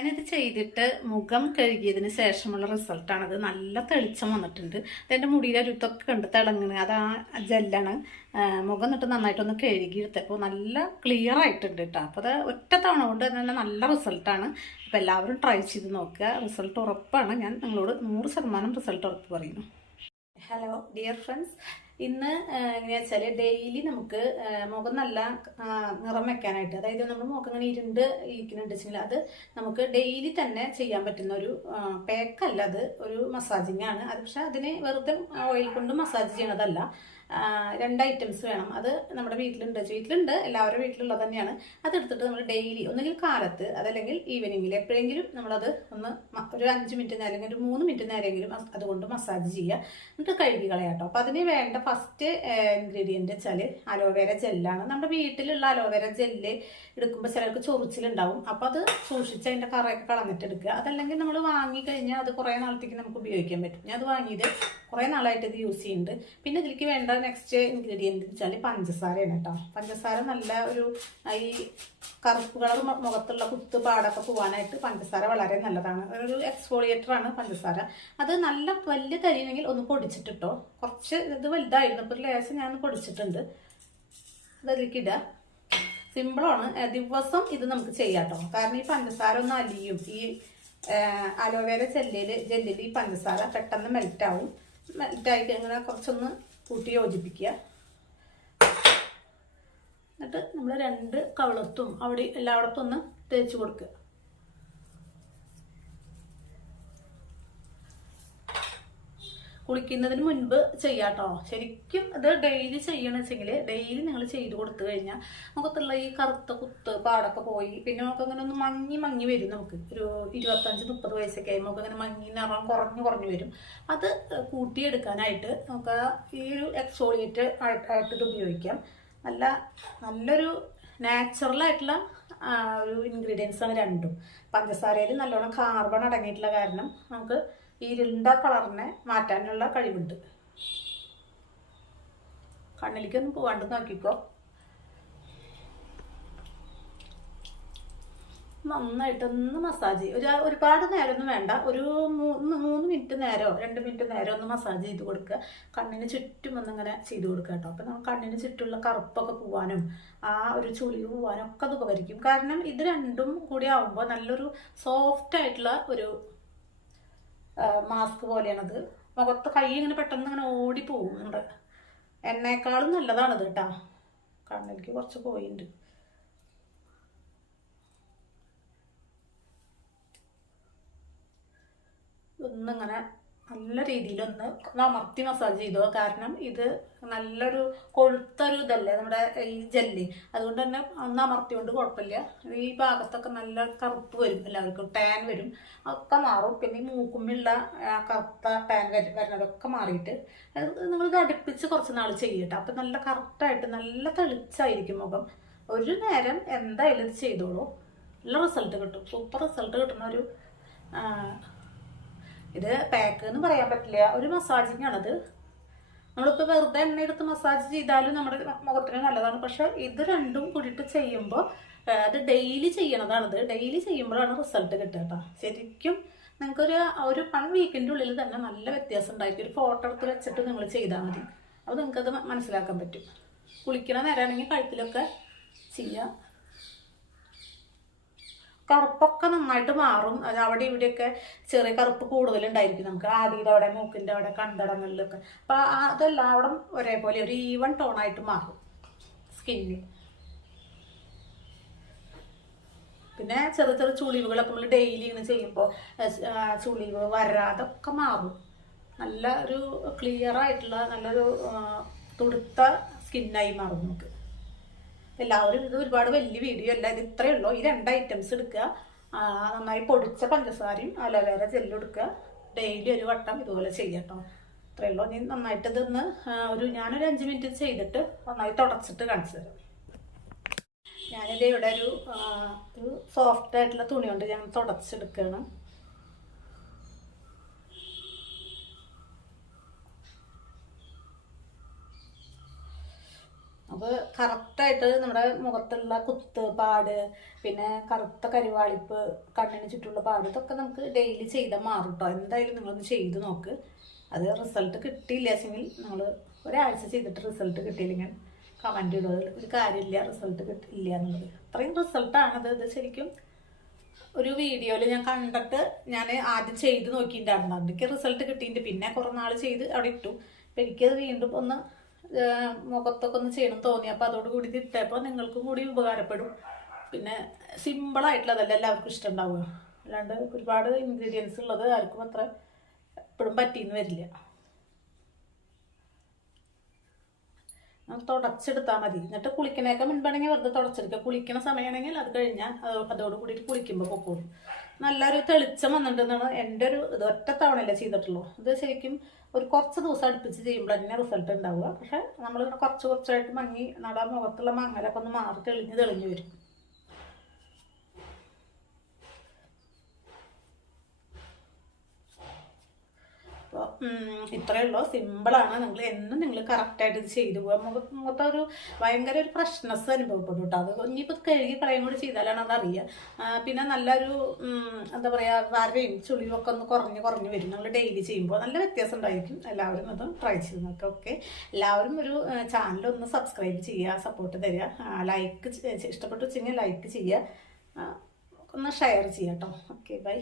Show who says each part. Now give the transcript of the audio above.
Speaker 1: ഞാനിത് ചെയ്തിട്ട് മുഖം കഴുകിയതിന് ശേഷമുള്ള റിസൾട്ടാണത് നല്ല തെളിച്ചം വന്നിട്ടുണ്ട്. അതെന്റെ മുടിയിലെ അരുത്തൊക്കെ കണ്ട് തിളങ്ങുന്നത് അത് ആ ജെല്ലാണ് മുഖം എന്നിട്ട് നന്നായിട്ടൊന്ന് കഴുകിയെടുത്തപ്പോൾ നല്ല ക്ലിയർ ആയിട്ടുണ്ട് കേട്ടോ അപ്പോൾ അത് ഒറ്റ തവണ കൊണ്ട് തന്നെ നല്ല റിസൾട്ടാണ്. അപ്പോൾ എല്ലാവരും ട്രൈ ചെയ്ത് നോക്കുക. റിസൾട്ട് ഉറപ്പാണ്. ഞാൻ നിങ്ങളോട് നൂറ് ശതമാനം റിസൾട്ട് ഉറപ്പ് പറയുന്നു. ഹലോ ഡിയർ ഫ്രണ്ട്സ് ഇന്ന് എങ്ങനെയാ വെച്ചാൽ ഡെയിലി നമുക്ക് മുഖം നല്ല നിറം വെക്കാനായിട്ട് അതായത് നമ്മൾ മുഖം ഇങ്ങനെ ഇരുണ്ട് ഇരിക്കുന്നുണ്ട് വെച്ചാൽ അത് നമുക്ക് ഡെയിലി തന്നെ ചെയ്യാൻ പറ്റുന്ന ഒരു പാക്കല്ല അത് ഒരു മസാജിങ് ആണ്. അത് പക്ഷെ അതിന് വെറുതെ ഓയിൽ കൊണ്ട് മസാജ് ചെയ്യണതല്ല രണ്ട് ഐറ്റംസ് വേണം. അത് നമ്മുടെ വീട്ടിലുണ്ട്. വീട്ടിലുണ്ട്. എല്ലാവരുടെ വീട്ടിലുള്ളത് തന്നെയാണ്. അതെടുത്തിട്ട് നമ്മൾ ഡെയിലി ഒന്നുകിൽ കാലത്ത് അതല്ലെങ്കിൽ ഈവനിങ്ങിൽ എപ്പോഴെങ്കിലും നമ്മളത് ഒന്ന് ഒരു അഞ്ച് മിനിറ്റ് നേരം അല്ലെങ്കിൽ ഒരു മൂന്ന് മിനിറ്റ് നേരമെങ്കിലും അസ് അതുകൊണ്ട് മസാജ് ചെയ്യുക. എന്നിട്ട് കഴുകി കളയാട്ടോ അപ്പോൾ അതിന് വേണ്ട ഫസ്റ്റ് ഇൻഗ്രീഡിയന്റ് വെച്ചാൽ അലോവേര ജെല്ലാണ് നമ്മുടെ വീട്ടിലുള്ള അലോവേര ജെല്ല് എടുക്കുമ്പോൾ ചിലർക്ക് ചൊറിച്ചിലുണ്ടാവും. അപ്പോൾ അത് സൂക്ഷിച്ച് അതിന്റെ കറയൊക്കെ കളഞ്ഞിട്ട് എടുക്കുക. അതല്ലെങ്കിൽ നമ്മൾ വാങ്ങി കഴിഞ്ഞാൽ അത് കുറേ നാളത്തേക്ക് നമുക്ക് ഉപയോഗിക്കാൻ പറ്റും. ഞാൻ അത് വാങ്ങിയത് കുറേ നാളായിട്ട് ഇത് യൂസ് ചെയ്യുന്നുണ്ട്. പിന്നെ ഇതിലേക്ക് വേണ്ട നെക്സ്റ്റ് ഇൻഗ്രീഡിയന്റ് വെച്ചാൽ പഞ്ചസാരയാണ് കേട്ടോ പഞ്ചസാര നല്ല ഒരു ഈ കറുപ്പ് കളർ മുഖത്തുള്ള കുത്ത് പാടൊക്കെ പോകാനായിട്ട് പഞ്ചസാര വളരെ നല്ലതാണ്. ഒരു എക്സ്ഫോളിയേറ്റർ ആണ് പഞ്ചസാര. അത് നല്ല വലിയ തരിയെങ്കിൽ ഒന്ന് പൊടിച്ചിട്ടിട്ടോ കുറച്ച് ഇത് വലുതായിരുന്നു ഇപ്പോൾ ഒരു ലേശം ഞാൻ പൊടിച്ചിട്ടുണ്ട്. അത് അതിലേക്ക് ഇടുക സിമ്പിളാണ് ദിവസം ഇത് നമുക്ക് ചെയ്യാം കേട്ടോ കാരണം ഈ പഞ്ചസാര ഒന്ന് അലിയും. ഈ അലോവേര ജെല്ലിൽ ജെല്ലിൽ ഈ പഞ്ചസാര പെട്ടെന്ന് മെൽറ്റാവും മെൽറ്റായിട്ട് ഇങ്ങനെ കുറച്ചൊന്ന് കൂട്ടി യോജിപ്പിക്കുക. എന്നിട്ട് നമ്മൾ രണ്ട് കവളത്തും അവിടെ എല്ലായിടത്തും ഒന്ന് തേച്ച് കൊടുക്കുക. കുളിക്കുന്നതിന് മുൻപ് ചെയ്യാട്ടോ. ശരിക്കും അത് ഡെയിലി ചെയ്യണമെന്ന് വെച്ചെങ്കിൽ ഡെയിലി നിങ്ങൾ ചെയ്ത് കൊടുത്തു കഴിഞ്ഞാൽ മുഖത്തുള്ള ഈ കറുത്ത കുത്ത് പാടൊക്കെ പോയി പിന്നെ നമുക്ക് അങ്ങനെ ഒന്ന് മങ്ങി മങ്ങി വരും നമുക്ക്. ഒരു ഇരുപത്തഞ്ച് മുപ്പത് വയസ്സൊക്കെ ആയി നമുക്ക് അങ്ങനെ മങ്ങി നിറം കുറഞ്ഞു കുറഞ്ഞു വരും. അത് കൂട്ടിയെടുക്കാനായിട്ട് നമുക്ക് ഈ ഒരു എക്സോളിയേറ്റ് ആയിട്ടിട്ട് ഉപയോഗിക്കാം. നല്ല നല്ലൊരു നാച്ചുറൽ ആയിട്ടുള്ള ഒരു ഇൻഗ്രീഡിയൻസ് ആണ് രണ്ടും. പഞ്ചസാരയിൽ നല്ലോണം കാർബൺ അടങ്ങിയിട്ടുള്ള കാരണം നമുക്ക് ഇരുണ്ട കളറിനെ മാറ്റാനുള്ള കഴിവുണ്ട്. കണ്ണിലേക്കൊന്നും പോവാണ്ട് നോക്കിക്കോ. നന്നായിട്ടൊന്ന് മസാജ് ഒരു ഒരുപാട് നേരമൊന്നും വേണ്ട. ഒരു മൂന്ന് മൂന്ന് മിനിറ്റ് നേരോ രണ്ട് മിനിറ്റ് നേരം ഒന്ന് മസാജ് ചെയ്ത് കൊടുക്കുക. കണ്ണിന് ചുറ്റും ഒന്നിങ്ങനെ ചെയ്ത് കൊടുക്കുക കേട്ടോ. അപ്പം നമ്മൾ കണ്ണിന് ചുറ്റുമുള്ള കറുപ്പൊക്കെ പോവാനും ആ ഒരു ചുളിവ് പോവാനും ഒക്കെ അത് ഉപകരിക്കും. കാരണം ഇത് രണ്ടും കൂടി ആവുമ്പോൾ നല്ലൊരു സോഫ്റ്റ് ആയിട്ടുള്ള ഒരു മാസ്ക് പോലെയാണത്. മുഖത്ത് കൈ ഇങ്ങനെ പെട്ടെന്ന് ഇങ്ങനെ ഓടി പോകുന്നുണ്ട് എണ്ണയെക്കാളും നല്ലതാണത് കേട്ടോ. കണ്ണിലേക്ക് കുറച്ച് പോയിണ്ട്. ഒന്നിങ്ങനെ നല്ല രീതിയിലൊന്ന് അമർത്തി മസാജ് ചെയ്തോ. കാരണം ഇത് നല്ലൊരു കൊഴുത്തൊരു ഇതല്ലേ നമ്മുടെ ഈ ജെല്ലി. അതുകൊണ്ട് തന്നെ ഒന്ന് അമർത്തിയോണ്ട് കുഴപ്പമില്ല. ഈ ഭാഗത്തൊക്കെ നല്ല കറുപ്പ് വരും എല്ലാവർക്കും ടാൻ വരും. ഒക്കെ മാറും. പിന്നെ ഈ മൂക്കുമ്പിള്ള ആ കറുത്ത ടാൻ വരും വരുന്നതൊക്കെ മാറിയിട്ട് നിങ്ങളിത് അടുപ്പിച്ച് കുറച്ച് നാൾ ചെയ്യട്ടെ. അപ്പം നല്ല കറക്റ്റായിട്ട് നല്ല തെളിച്ചായിരിക്കും മുഖം. ഒരു നേരം എന്തായാലും ഇത് ചെയ്തോളൂ. നല്ല റിസൾട്ട് കിട്ടും. സൂപ്പർ റിസൾട്ട് കിട്ടുന്ന ഒരു ഇത് പാക്ക് എന്ന് പറയാൻ പറ്റില്ല. ഒരു മസാജിങ് ആണത് നമ്മളിപ്പോൾ വെറുതെ എണ്ണ എടുത്ത് മസാജ് ചെയ്താലും നമ്മുടെ മുഖത്തിന് നല്ലതാണ്. പക്ഷെ ഇത് രണ്ടും കൂടിയിട്ട് ചെയ്യുമ്പോൾ അത് ഡെയിലി ചെയ്യണതാണിത് ഡെയിലി ചെയ്യുമ്പോഴാണ് റിസൾട്ട് കിട്ടുക കേട്ടോ. ശരിക്കും നിങ്ങൾക്കൊരു ഒരു വൺ വീക്കിന്റെ ഉള്ളിൽ തന്നെ നല്ല വ്യത്യാസം ഉണ്ടായിരിക്കും. ഒരു ഫോട്ടോ എടുത്ത് വെച്ചിട്ട് നിങ്ങൾ ചെയ്താൽ മതി. അപ്പോൾ നിങ്ങൾക്കത് മനസ്സിലാക്കാൻ പറ്റും. കുളിക്കണ നേരമാണെങ്കിൽ കഴുത്തിലൊക്കെ ചെയ്യാം. കറുപ്പൊക്കെ നന്നായിട്ട് മാറും. അത് അവിടെ ഇവിടെയൊക്കെ ചെറിയ കറുപ്പ് കൂടുതലുണ്ടായിരിക്കും. നമുക്ക് ആദ്യത്തെ അവിടെ മൂക്കിന്റെ അവിടെ കണ്ടടങ്ങളിലൊക്കെ. അപ്പം അതെല്ലാവരും ഒരേപോലെ ഒരു ഈവൺ ടോണായിട്ട് മാറും സ്കിന്നിൽ പിന്നെ ചെറിയ ചെറിയ ചുളിവുകളൊക്കെ നമ്മൾ ഡെയിലി ഇങ്ങനെ ചെയ്യുമ്പോൾ ചുളിവ് വരാതൊക്കെ മാറും. നല്ല ഒരു ക്ലിയർ ആയിട്ടുള്ള നല്ലൊരു തുടുത്ത സ്കിന്നായി മാറും നമുക്ക്. എല്ലാവരും ഇത് ഒരുപാട് വലിയ വീഡിയോ അല്ല ഇത് ഇത്രയേ ഉള്ളൂ. ഈ രണ്ട് ഐറ്റംസ് എടുക്കുക. നന്നായി പൊടിച്ച പഞ്ചസാരയും അലോവേറ ജെല്ലും എടുക്കുക. ഡെയിലി ഒരു വട്ടം ഇതുപോലെ ചെയ്യാം കേട്ടോ. ഇത്രയേ ഉള്ളൂ. ഇനി നന്നായിട്ട് ഇതൊന്ന് ഒരു ഞാനൊരു അഞ്ച് മിനിറ്റ് ചെയ്തിട്ട് നന്നായി തുടച്ചിട്ട് കാണിച്ചു തരാം. ഞാനിത് ഇവിടെ ഒരു ഒരു സോഫ്റ്റ് ആയിട്ടുള്ള തുണി കൊണ്ട് ഞാൻ തുടച്ചെടുക്കുകയാണ്. നമുക്ക് കറക്റ്റായിട്ട് നമ്മുടെ മുഖത്തുള്ള കുത്ത് പാട് പിന്നെ കറുത്ത കരുവാളിപ്പ് കണ്ണിന് ചുറ്റുള്ള പാട് ഇതൊക്കെ നമുക്ക് ഡെയിലി ചെയ്താൽ മാറും കേട്ടോ എന്തായാലും നിങ്ങളൊന്ന് ചെയ്ത് നോക്ക്. അത് റിസൾട്ട് കിട്ടിയില്ല വെച്ചെങ്കിൽ നിങ്ങൾ ഒരാഴ്ച ചെയ്തിട്ട് റിസൾട്ട് കിട്ടിയില്ലെങ്കിൽ കമന്റ് ഇടുക. ഒരു കാര്യമില്ല റിസൾട്ട് കിട്ടില്ല എന്നുള്ളത്. അത്രയും റിസൾട്ടാണത് ഇത് ശരിക്കും ഒരു വീഡിയോയിൽ ഞാൻ കണ്ടിട്ട് ഞാൻ ആദ്യം ചെയ്ത് നോക്കിയിട്ടുണ്ടായിരുന്നു എനിക്ക് റിസൾട്ട് കിട്ടിയിട്ട് പിന്നെ കുറേ നാൾ ചെയ്ത് അവിടെ ഇട്ടു. അപ്പം എനിക്കത് വീണ്ടും ഒന്ന് മുഖത്തൊക്കെ ഒന്ന് ചെയ്യണം തോന്നി. അപ്പോൾ അതോട് കൂടി ഇട്ടപ്പോൾ നിങ്ങൾക്കും കൂടി ഉപകാരപ്പെടും. പിന്നെ സിമ്പിളായിട്ടുള്ളതല്ല എല്ലാവർക്കും ഇഷ്ടം ഉണ്ടാവുക അല്ലാണ്ട് ഒരുപാട് ഇൻഗ്രീഡിയൻസ് ഉള്ളത് ആർക്കും അത്ര എപ്പോഴും പറ്റിയെന്ന് വരില്ല. തുടച്ചെടുത്താൽ മതി. എന്നിട്ട് കുളിക്കണേക്കാൾ മുൻപാണെങ്കിൽ വെറുതെ തുടച്ചെടുക്കുക. കുളിക്കണ സമയമാണെങ്കിൽ അത് കഴിഞ്ഞാൽ അത് അതോട് കൂടിയിട്ട് കുളിക്കുമ്പോൾ പൊക്കോളും. നല്ലൊരു തെളിച്ചം വന്നിട്ടുണ്ടെന്നാണ് എന്റെ ഒരു ഇത് ഒറ്റ തവണയല്ലേ ചെയ്തിട്ടുള്ളൂ. ഇത് ശരിക്കും ഒരു കുറച്ച് ദിവസം അടുപ്പിച്ച് ചെയ്യുമ്പോൾ തന്നെ റിസൾട്ട് ഉണ്ടാവുക. പക്ഷേ നമ്മളിങ്ങനെ കുറച്ച് കുറച്ചായിട്ട് മങ്ങി നട മുഖത്തുള്ള മങ്ങലൊക്കെ ഒന്ന് മാറി തെളിഞ്ഞ് തെളിഞ്ഞ് വരും. അപ്പോൾ ഇത്രയേ ഉള്ളൂ. സിമ്പിളാണ് നിങ്ങൾ എന്നും നിങ്ങൾ കറക്റ്റായിട്ട് ഇത് ചെയ്തു പോകുക മുഖത്ത് മുഖത്തെ ഒരു ഭയങ്കര ഒരു ഫ്രഷ്നെസ് അനുഭവപ്പെടും കേട്ടോ അത് ഇനിയിപ്പോൾ കഴുകി കളയും കൂടി ചെയ്താലാണ് അതറിയുക പിന്നെ നല്ലൊരു എന്താ പറയുക വരയും ചുളിയും ഒക്കെ ഒന്ന് കുറഞ്ഞ് കുറഞ്ഞ് വരും. നിങ്ങൾ ഡെയിലി ചെയ്യുമ്പോൾ നല്ല വ്യത്യാസം ഉണ്ടായിരിക്കും. എല്ലാവരും അത് ട്രൈ ചെയ്ത് നോക്കുക ഓക്കെ എല്ലാവരും ഒരു ചാനൽ ഒന്ന് സബ്സ്ക്രൈബ് ചെയ്യുക സപ്പോർട്ട് തരിക. ലൈക്ക് ഇഷ്ടപ്പെട്ടു വെച്ചെങ്കിൽ ലൈക്ക് ചെയ്യുക. ഒന്ന് ഷെയർ ചെയ്യാം കേട്ടോ ഓക്കെ ബൈ